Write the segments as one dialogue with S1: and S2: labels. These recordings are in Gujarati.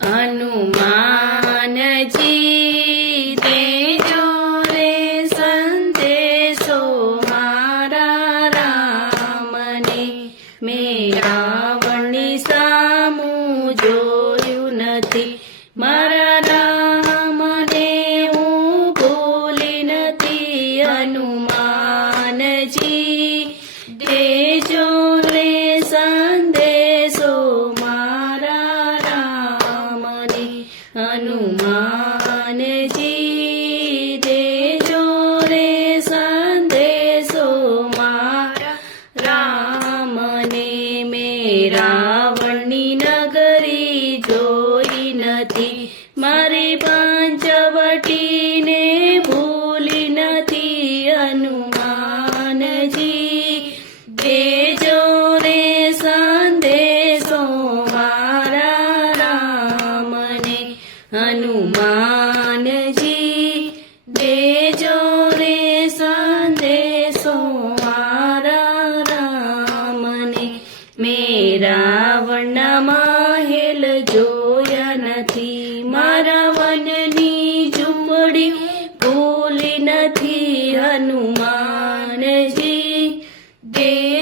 S1: હનુમાનજી દેજો રે સંદેશો મારા રામને મેં રાવણની સામું જોયું નથી હનુમાનજી દેજો રે સંદેશો મારા રામને મેં રાવણની નગરી જોઈ નથી હનુમાનજી દેજો રે સંદેશો મારા રામને. મેં રાવણના મહેલ જોયા નથી. મારા વનની ઝૂંપડી ભૂલી નથી હનુમાનજી. દેજો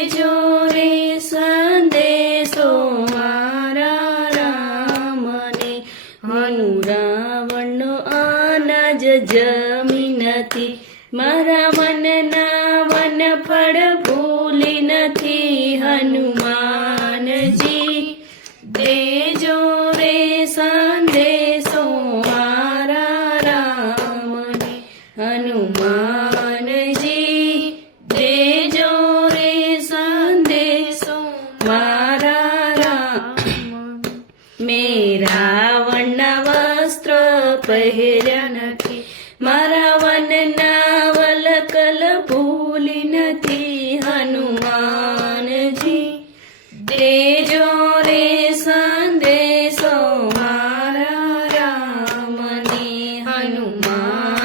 S1: જમી નથી. મારા મનના વન ફળ ભૂલી નથી. હનુમાનજી, દેજો રે સંદેશો મારા રામને. હનુમાનજી, દેજો રે સંદેશો મારા રામ મેરા રાવણના વસ્ત્ર પહેર્યા મારા વન વનના વલકલ ભૂલી નથી હનુમાનજી. દેજો રે સંદેશો મારા રામને હનુમાન